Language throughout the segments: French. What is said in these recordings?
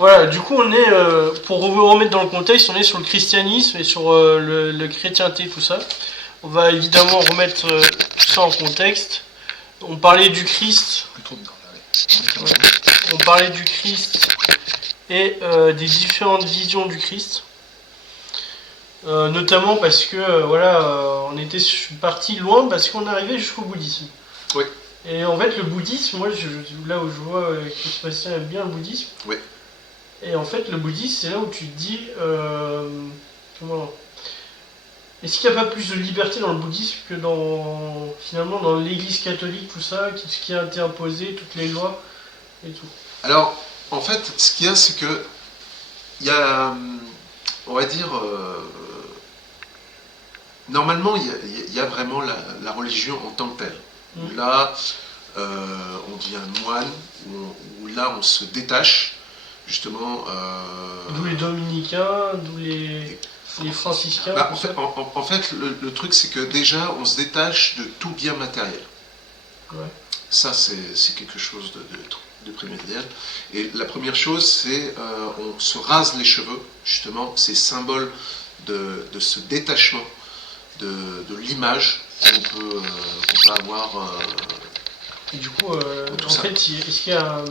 Voilà, du coup, on est, pour vous remettre dans le contexte, on est sur le christianisme et sur le chrétienté, tout ça. On va évidemment remettre tout ça en contexte. On parlait du Christ. Ouais. On parlait du Christ et des différentes visions du Christ. Notamment parce que on était parti loin parce qu'on arrivait jusqu'au bouddhisme. Oui. Et en fait, le bouddhisme, moi, là où je vois que Sébastien aime bien le bouddhisme. Oui. Et en fait, le bouddhisme, c'est là où tu te dis, comment est-ce qu'il n'y a pas plus de liberté dans le bouddhisme que finalement dans l'Église catholique, tout ça, tout ce qui a été imposé, toutes les lois et tout. Alors, en fait, ce qu'il y a, c'est que il y a, on va dire, normalement, il y a vraiment la religion en tant que telle. Où là, on devient moine, où là, on se détache, justement. D'où les dominicains, d'où les franciscains. En fait, le truc, c'est que déjà, on se détache de tout bien matériel. Ouais. Ça, c'est quelque chose de primordial. Et la première chose, c'est on se rase les cheveux, justement, c'est symbole de ce détachement de l'image qu'on peut avoir. Et du coup, en fait, est-ce qu'il y a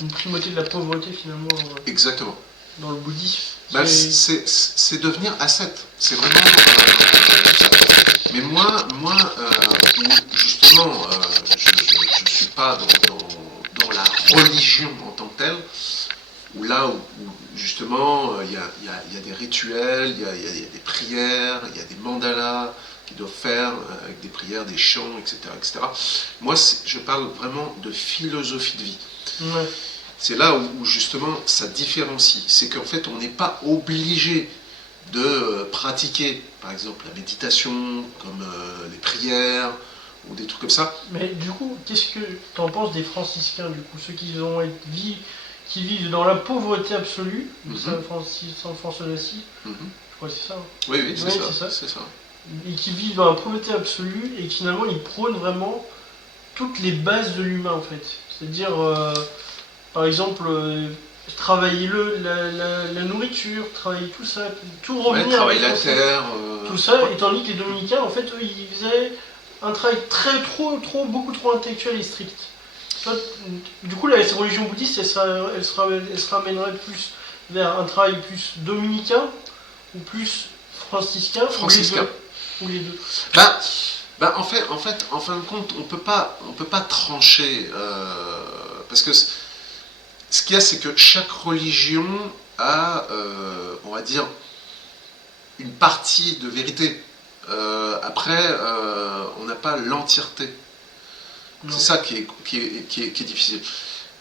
une primauté de la pauvreté finalement Exactement. Dans le bouddhisme c'est devenir ascète. C'est vraiment. Mais moi justement, je ne suis pas dans la religion en tant que telle, où justement il y a des rituels, il y a des prières, il y a des mandalas qu'ils doivent faire avec des prières, des chants, etc. etc. Moi, je parle vraiment de philosophie de vie. Ouais. C'est là où justement ça différencie. C'est qu'en fait, on n'est pas obligé de pratiquer, par exemple, la méditation, comme les prières, ou des trucs comme ça. Mais du coup, qu'est-ce que tu en penses des franciscains, du coup, ceux qui vivent dans la pauvreté absolue, Saint François d'Assise, je crois que c'est ça. Hein. Oui, c'est ça. Et qui vivent dans la pauvreté absolue, et finalement, ils prônent vraiment toutes les bases de l'humain, en fait. C'est-à-dire, par exemple, travailler la nourriture, travailler tout ça, tout revenir. Travailler la terre. Tout ça, et tandis que les dominicains, en fait, eux, ils faisaient un travail beaucoup trop intellectuel et strict. Du coup, la religion bouddhiste, elle se ramènerait plus vers un travail plus dominicain ou plus franciscain. Ou les deux. En fin de compte, on peut pas trancher parce que ce qu'il y a, c'est que chaque religion a, on va dire, une partie de vérité. Après, on n'a pas l'entièreté. C'est ça qui est difficile.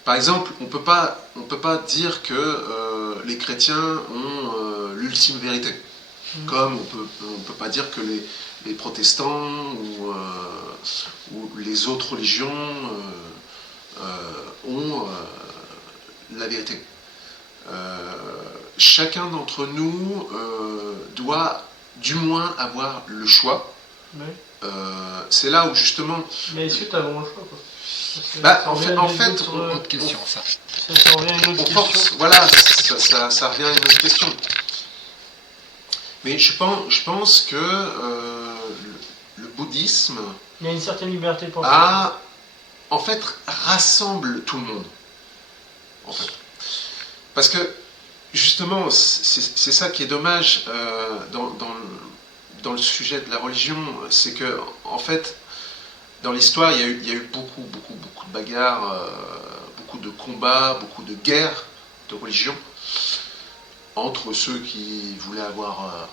Par exemple, on peut pas dire que les chrétiens ont l'ultime vérité. Comme on peut pas dire que les protestants ou les autres religions ont la vérité. Chacun d'entre nous doit du moins avoir le choix. Ouais. C'est là où justement. Mais est-ce que tu as vraiment le choix, quoi? En fait, autre question, ça. Ça revient à une autre question. Voilà, ça revient à une autre question. Mais je pense que le bouddhisme il y a une certaine liberté pour en fait, rassemble tout le monde. En fait. Parce que, justement, c'est ça qui est dommage dans le sujet de la religion, c'est que, en fait, dans l'histoire, il y a eu beaucoup de bagarres, beaucoup de combats, beaucoup de guerres de religion, entre ceux qui voulaient avoir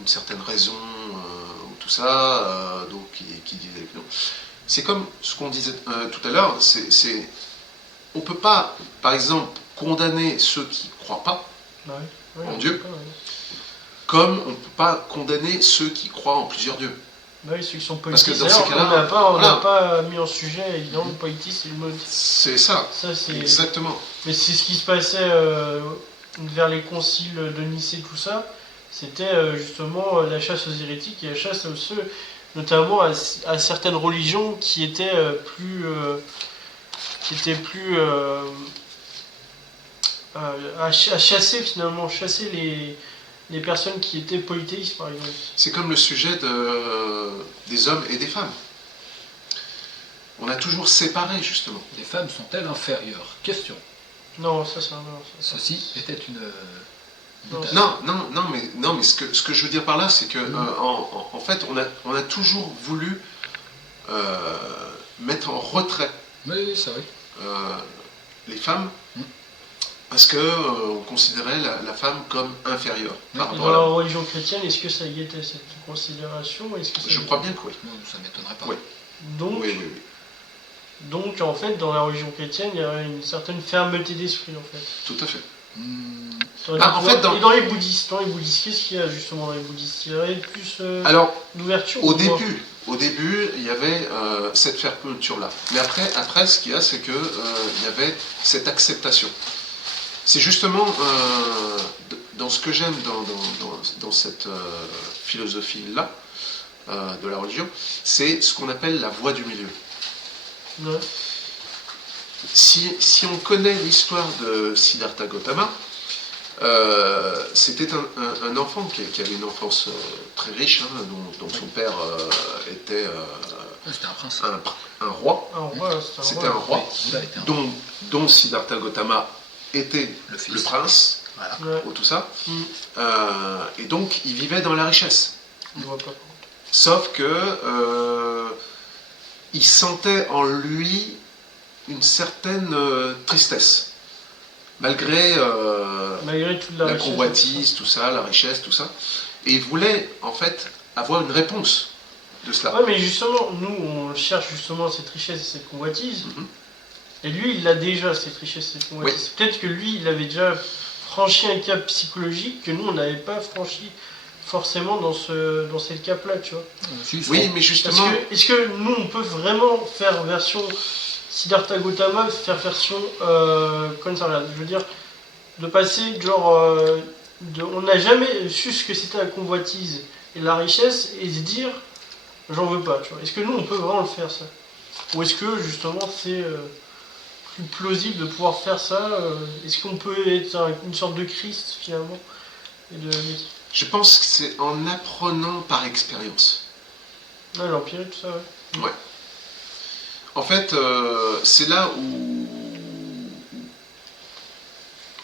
une certaine raison, ou tout ça, donc qui disaient que non. C'est comme ce qu'on disait tout à l'heure, on ne peut pas, par exemple, condamner ceux qui ne croient pas en Dieu, comme on ne peut pas condamner ceux qui croient en plusieurs dieux. Oui, ceux qui sont politistes. Parce que dans ces cas-là, on n'a pas mis en sujet, évidemment, le politisme et le monétisme. C'est ça, exactement. Mais c'est ce qui se passait vers les conciles de Nicée, tout ça. C'était justement la chasse aux hérétiques et la chasse aux ceux, notamment à certaines religions qui étaient plus à chasser finalement, chasser les personnes qui étaient polythéistes par exemple. C'est comme le sujet des hommes et des femmes. On a toujours séparé justement. Les femmes sont-elles inférieures? Question. Non, ça. Ceci était une... Non, mais ce que je veux dire par là, c'est que en fait, on a toujours voulu mettre en retrait Oui, c'est vrai. les femmes parce que on considérait la femme comme inférieure par Et rapport dans la à l'homme. religion chrétienne, est-ce que ça y était cette considération? Je crois bien que oui. Non, ça m'étonnerait pas. Oui. Donc, Oui. donc en fait, dans la religion chrétienne, il y a une certaine fermeté d'esprit en fait. Tout à fait. Et dans les bouddhistes, qu'est-ce qu'il y a justement dans les bouddhistes? Il y aurait plus Alors, d'ouverture au ou moins début, il y avait cette fermeture-là. Mais après, ce qu'il y a, c'est que il y avait cette acceptation. C'est justement dans ce que j'aime dans cette philosophie-là de la religion, c'est ce qu'on appelle la voie du milieu. Ouais. Si on connaît l'histoire de Siddhartha Gautama, c'était un enfant qui avait une enfance très riche, dont son père était C'était un prince. un roi. C'était un roi, dont Siddhartha Gautama était le prince, Voilà. ou tout ça. Et donc, il vivait dans la richesse. On ne voit pas. Sauf que il sentait en lui une certaine tristesse. Malgré toute la la richesse, convoitise, tout ça, la richesse, tout ça. Et il voulait, en fait, avoir une réponse de cela. Ouais, mais justement, nous, on cherche justement cette richesse et cette convoitise. Et lui, il a déjà cette richesse et cette convoitise. Peut-être que lui, il avait déjà franchi un cap psychologique que nous, on n'avait pas franchi forcément dans cette cap-là, tu vois. Oui, mais justement... Est-ce que nous, on peut vraiment faire version Siddhartha Gautama, faire version Conservat? Je veux dire, de passer, genre... on n'a jamais su ce que c'était la convoitise et la richesse et se dire, j'en veux pas, tu vois. Est-ce que nous, on peut vraiment le faire, ça? Ou est-ce que, justement, c'est plus plausible de pouvoir faire ça? Est-ce qu'on peut être une sorte de Christ, finalement Je pense que c'est en apprenant par expérience. Ouais, l'Empire, tout ça, ouais. Ouais. En fait, c'est là où...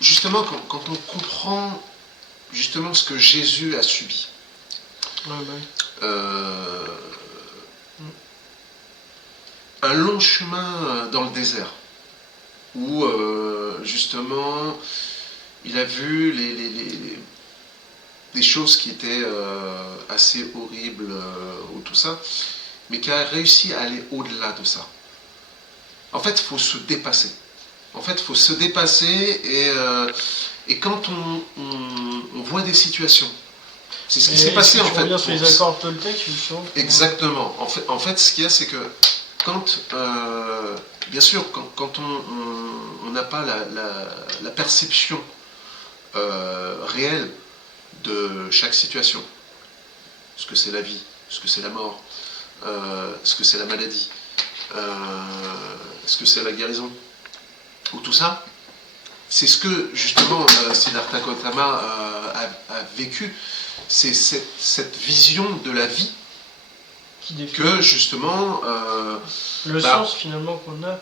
Justement, quand on comprend justement ce que Jésus a subi. Un long chemin dans le désert, où justement il a vu des choses qui étaient assez horribles ou tout ça, mais qui a réussi à aller au-delà de ça. En fait, il faut se dépasser. Et quand on voit des situations, c'est ce qui s'est passé en fait. Bien sur les accords Toltec, justement. Exactement. En fait, ce qu'il y a, c'est que bien sûr, quand on n'a pas la perception réelle de chaque situation, ce que c'est la vie, ce que c'est la mort, ce que c'est la maladie, ce que c'est la guérison, ou tout ça, c'est ce que justement Siddhartha Gautama a vécu, c'est cette vision de la vie que justement le sens finalement qu'on a.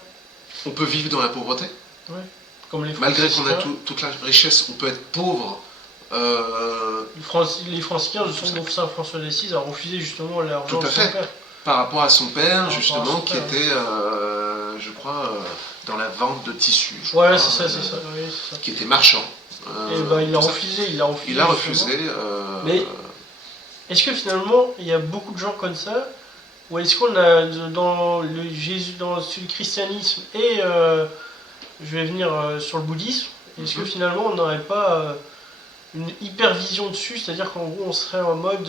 On peut vivre dans la pauvreté. Ouais. Comme les malgré qu'on a toute la richesse, on peut être pauvre. Les franciscains de Saint François d'Assise a refusé justement l'argent de son père. Par rapport à son père, justement, qui était, je crois, dans la vente de tissus. Voilà, c'est ça. Oui, qui était marchand. Et il a refusé. Il a refusé. Mais est-ce que finalement, il y a beaucoup de gens comme ça, ou est-ce qu'on a dans le christianisme et je vais venir sur le bouddhisme, est-ce que finalement on n'aurait pas une hyper vision dessus, c'est-à-dire qu'en gros on serait en mode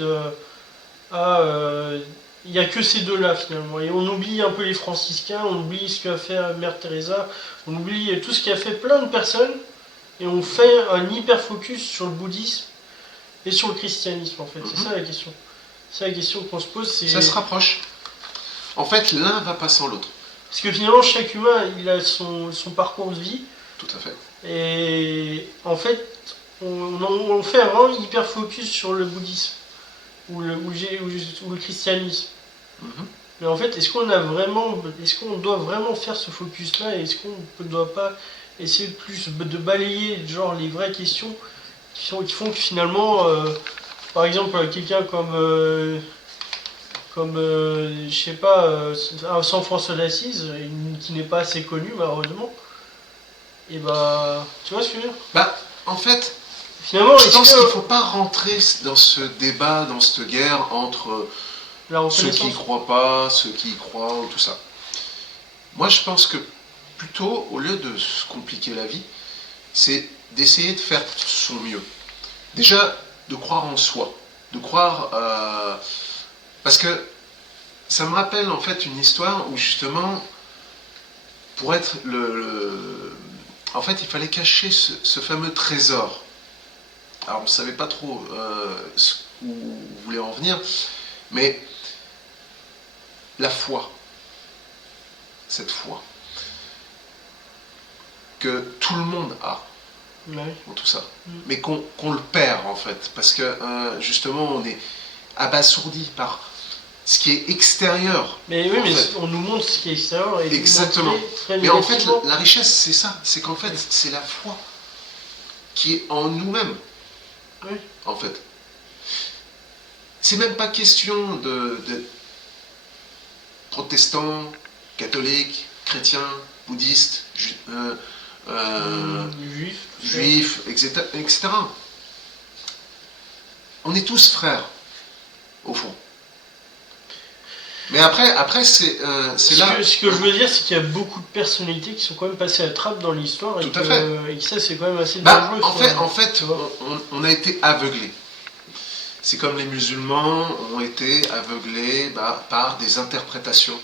il n'y a que ces deux-là finalement, et on oublie un peu les franciscains, on oublie ce qu'a fait Mère Teresa, on oublie tout ce qu'a fait plein de personnes, et on fait un hyper focus sur le bouddhisme et sur le christianisme en fait. C'est ça la question. C'est la question qu'on se pose. Ça se rapproche. En fait, l'un va pas sans l'autre. Parce que finalement, chaque humain, il a son parcours de vie. Tout à fait. Et en fait, on fait vraiment hyper focus sur le bouddhisme ou le christianisme. Mhm. Mais en fait, est-ce qu'on doit vraiment faire ce focus-là et est-ce qu'on ne doit pas essayer de plus de balayer genre les vraies questions qui font que finalement, par exemple, quelqu'un je sais pas, un Saint François d'Assise, qui n'est pas assez connu malheureusement, et bah, tu vois ce que je veux dire? Bah, en fait, Finalement, je est-ce pense qu'il ne que faut pas rentrer dans ce débat, dans cette guerre entre la ceux qui y reconnaissance, croient pas, ceux qui y croient, ou tout ça. Moi, je pense que plutôt, au lieu de se compliquer la vie, c'est d'essayer de faire son mieux. Déjà, de croire en soi, de croire... parce que ça me rappelle en fait une histoire où justement, pour être en fait, il fallait cacher ce fameux trésor. Alors, on ne savait pas trop où vous voulez en venir, mais la foi, cette foi, que tout le monde a ouais. dans tout ça, Mm. mais qu'on le perd en fait, parce que justement, on est abasourdi par ce qui est extérieur. Mais oui, en mais fait. on nous montre ce qui est extérieur et Exactement. montré très Mais en fait, négativement. la richesse, c'est ça, c'est qu'en fait, c'est la foi qui est en nous-mêmes, Oui. en fait. C'est même pas question de protestants, catholiques, chrétiens, bouddhistes, Juif. juifs, etc. On est tous frères, au fond. Mais après c'est là... Ce que je veux dire, c'est qu'il y a beaucoup de personnalités qui sont quand même passées à la trappe dans l'histoire et Tout à fait. et que ça, c'est quand même assez Bah, dangereux. en fait, tu vois. on a été aveuglés. C'est comme les musulmans ont été aveuglés par des interprétations.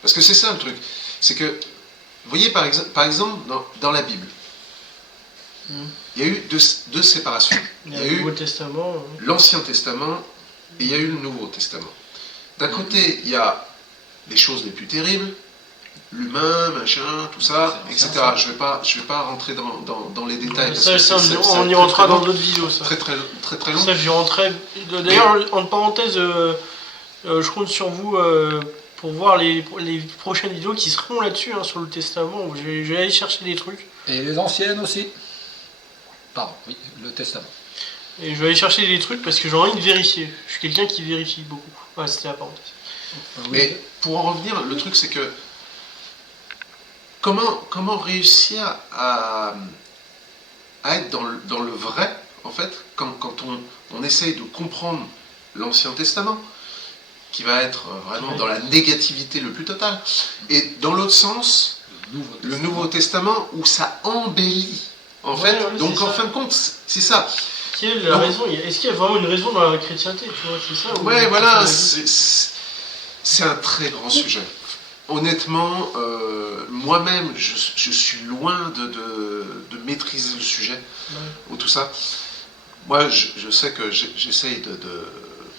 Parce que c'est ça le truc. C'est que, vous voyez par exemple dans la Bible, Mm. il y a eu deux séparations. Il y a le Nouveau Testament. l'Ancien Testament et il y a eu le Nouveau Testament. D'un côté, il y a les choses les plus terribles, l'humain, machin, tout ça, etc. Je vais pas rentrer dans les détails. Ça, parce que on y rentrera dans d'autres vidéos. Ça, très long. ça j'y rentrerai. D'ailleurs, en parenthèse, je compte sur vous pour voir les prochaines vidéos qui seront là-dessus, sur le Testament. Où je vais aller chercher des trucs. Et les anciennes aussi. Pardon, oui, le testament. Et je vais aller chercher des trucs parce que j'ai envie de vérifier. Je suis quelqu'un qui vérifie beaucoup. Ouais, c'était la parenthèse. Mais pour en revenir, le truc c'est que comment réussir à être dans le vrai, en fait, quand on essaye de comprendre l'Ancien Testament, qui va être vraiment dans la négativité le plus totale, et dans l'autre sens, le Nouveau Testament, où ça embellit, en fait. Ouais, Donc c'est en ça. fin de compte, c'est ça. Quelle est la raison? Est-ce qu'il y a vraiment une raison dans la chrétienté, tu vois, c'est ça? Ouais, voilà, c'est un très grand sujet. Honnêtement, moi-même, je suis loin de maîtriser le sujet, ou tout ça. Moi, je sais que j'essaye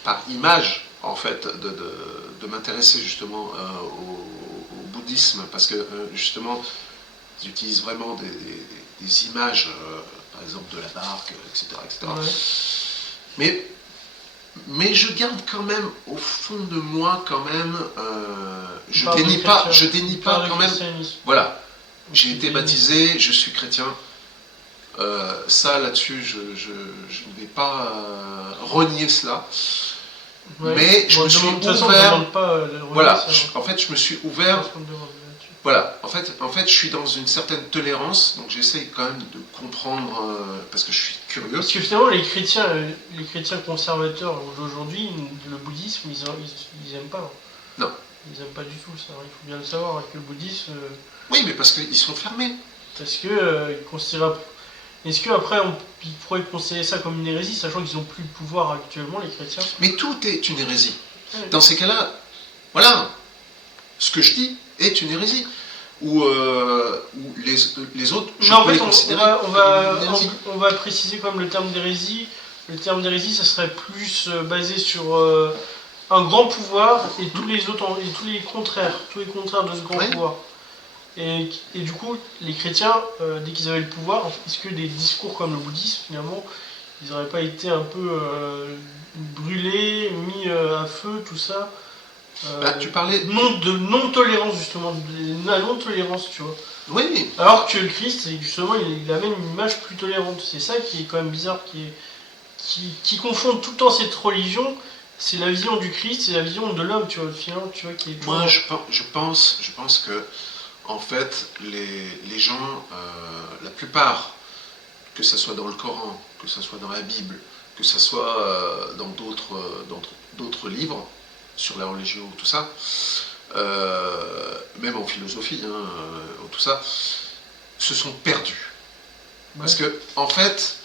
par image, en fait, de m'intéresser justement au bouddhisme, parce que justement, ils utilisent vraiment des images, par exemple de la barque, etc. Ouais. Mais je garde quand même, au fond de moi, quand même, je Parle de dénie chrétien. pas Parle de quand même. christianisme. Voilà, j'ai été baptisé, je suis chrétien. Ça, là-dessus, je ne vais pas renier cela. Ouais. Mais je me suis de toute façon, on ouvert. demande pas la Voilà, religion, en fait, je me suis ouvert. Parce qu'on demande là-dessus. Voilà, en fait, je suis dans une certaine tolérance, donc j'essaye quand même de comprendre, parce que je suis curieux. Parce que finalement, les chrétiens conservateurs d'aujourd'hui, le bouddhisme, ils aiment pas. Non. Ils aiment pas du tout ça. Il faut bien le savoir avec le bouddhisme. Oui, mais parce qu'ils sont fermés. Parce que ils considèrent. Est-ce qu'après, ils pourraient considérer ça comme une hérésie, sachant qu'ils n'ont plus le pouvoir actuellement, les chrétiens? Mais tout est une hérésie. Ouais. Dans ces cas-là, voilà, ce que je dis est une hérésie. Ou les autres, je Mais en peux fait, les considérer on comme une hérésie. va préciser comme le terme d'hérésie. Le terme d'hérésie, ça serait plus basé sur un grand pouvoir et tous les contraires de ce grand Ouais. pouvoir. Et du coup, les chrétiens, dès qu'ils avaient le pouvoir, est-ce que des discours comme le bouddhisme, finalement, ils n'auraient pas été un peu brûlés, mis à feu, tout ça Tu parlais... de non-tolérance, justement, de la non-tolérance, tu vois. Oui. Alors que le Christ, justement, il amène une image plus tolérante. C'est ça qui est quand même bizarre, qui confond tout le temps cette religion. C'est la vision du Christ, c'est la vision de l'homme, tu vois, finalement, tu vois, qui est... Moi, je pense que, en fait, les gens, la plupart, que ce soit dans le Coran, que ce soit dans la Bible, que ce soit dans d'autres livres sur la religion, tout ça, même en philosophie, tout ça, se sont perdus. Ouais. Parce que, en fait,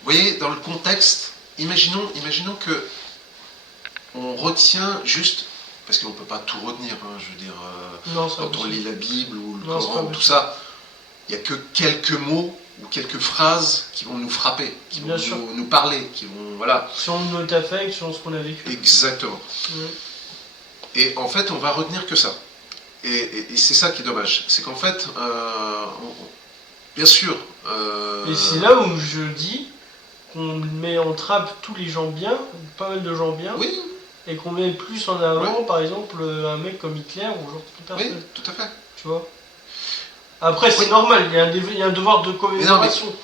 vous voyez, dans le contexte, imaginons que on retient juste, parce qu'on ne peut pas tout retenir, je veux dire, quand on lit la Bible ou le Coran, tout ça, il n'y a que quelques mots ou quelques phrases qui vont nous frapper, qui vont nous parler, qui vont, voilà. Sur notre affect, sur ce qu'on a vécu. Exactement. Ouais. Et en fait, on va retenir que ça. Et c'est ça qui est dommage. C'est qu'en fait, bien sûr... Et c'est là où je dis qu'on met en trappe tous les gens bien, pas mal de gens bien. Oui. Et qu'on met plus en avant, par exemple, un mec comme Hitler ou genre toute personne. Oui, tout à fait. Tu vois. Après, c'est normal, il y a un devoir de commémoration.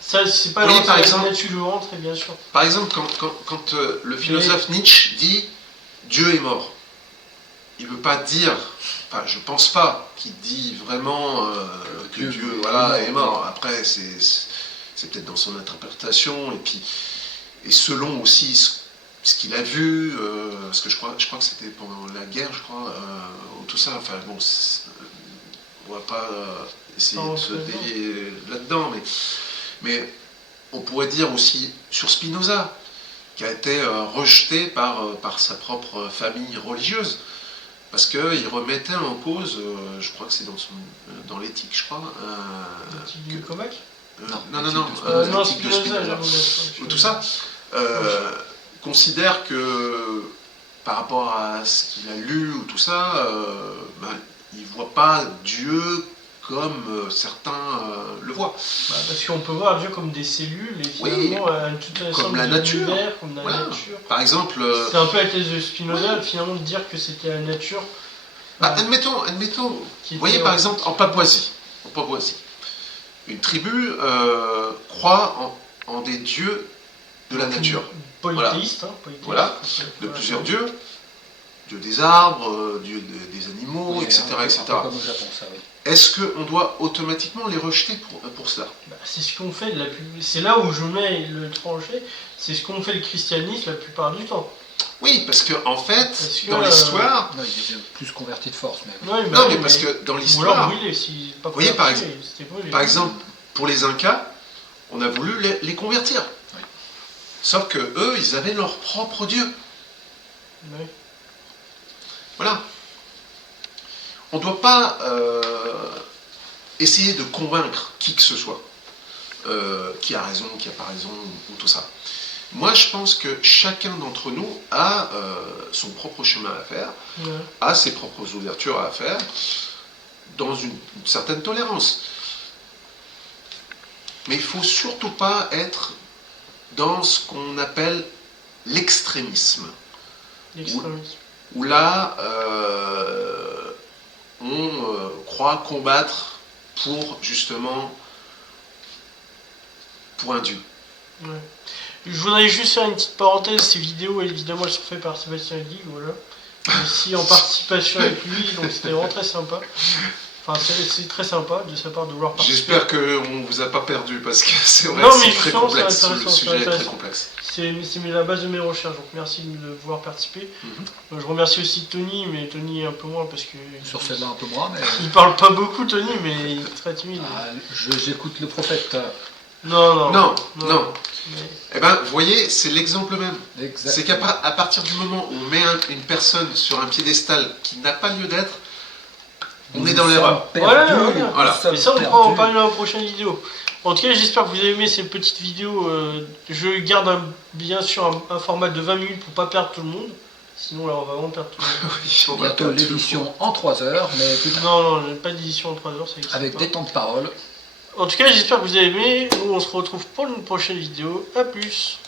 Ça, c'est pas par exemple, là-dessus le rentre, bien sûr. Par exemple, quand le philosophe Nietzsche dit « Dieu est mort », il ne veut pas dire, enfin, je pense pas qu'il dit vraiment que Dieu est mort. Après, c'est peut-être dans son interprétation, et selon aussi ce qu'il a vu, parce que je crois que c'était pendant la guerre, ou tout ça, enfin bon, on va pas essayer de se délier là-dedans, mais on pourrait dire aussi sur Spinoza, qui a été rejeté par sa propre famille religieuse, parce qu'il remettait en cause, je crois que c'est dans l'éthique, je crois. L'éthique du Comac ? Non, l'éthique de Spinoza, tout ça. Considère que par rapport à ce qu'il a lu ou tout ça, il ne voit pas Dieu comme certains le voient. Parce qu'on peut voir Dieu comme des cellules et finalement comme la nature. Comme la nature. Par exemple, c'est un peu la thèse de Spinoza finalement de dire que c'était la nature. Admettons, vous voyez par exemple en Papouasie, une tribu croit en des dieux de la nature. Polythéiste, voilà, de plusieurs dieux, dieu des arbres, dieu des animaux, etc. etc. Comme au Japon, ça, oui. Est-ce qu'on doit automatiquement les rejeter pour cela ? C'est ce qu'on fait, c'est là où je mets le tranché, c'est ce qu'on fait le christianisme la plupart du temps. Oui, parce que en fait, dans l'histoire... Non, il est plus converti de force, même. Ouais, mais parce que dans l'histoire... Vous voyez, par exemple, pour les Incas, on a voulu les convertir. Oui. Sauf que eux, ils avaient leur propre Dieu. Oui. Voilà. On ne doit pas essayer de convaincre qui que ce soit, qui a raison, qui n'a pas raison, ou tout ça. Moi, je pense que chacun d'entre nous a son propre chemin à faire, a ses propres ouvertures à faire, dans une certaine tolérance. Mais il ne faut surtout pas être dans ce qu'on appelle l'extrémisme. Où là, on croit combattre pour un Dieu. Ouais. Je voudrais juste faire une petite parenthèse, ces vidéos évidemment elles sont faites par Sébastien Guy, voilà. Aussi en participation avec lui, donc c'était vraiment très sympa. Enfin c'est très sympa de sa part de vouloir participer. J'espère qu'on ne vous a pas perdu parce que c'est vrai que c'est très complexe, le sujet est très complexe. C'est la base de mes recherches, donc merci de vouloir participer. Je remercie aussi Tony, mais Tony un peu moins parce que... Sur celle-là un peu moins, mais... Il parle pas beaucoup Tony, mais il est très timide. J'écoute le prophète. Non. Eh bien, vous voyez, c'est l'exemple même. Exactement. C'est qu'à partir du moment où on met une personne sur un piédestal qui n'a pas lieu d'être, on est dans l'erreur. Voilà. Et ça, on pourra en parler dans la prochaine vidéo. En tout cas, j'espère que vous avez aimé ces petites vidéos. Je garde bien sûr un format de 20 minutes pour pas perdre tout le monde. Sinon, là, on va vraiment perdre tout le monde. Oui, on va Bientôt perdre tout le l'édition monde. en 3 heures, mais plus tard, Non, pas d'édition en 3 heures, ça existe avec pas. des temps de parole. En tout cas, j'espère que vous avez aimé. Nous, on se retrouve pour une prochaine vidéo. A plus.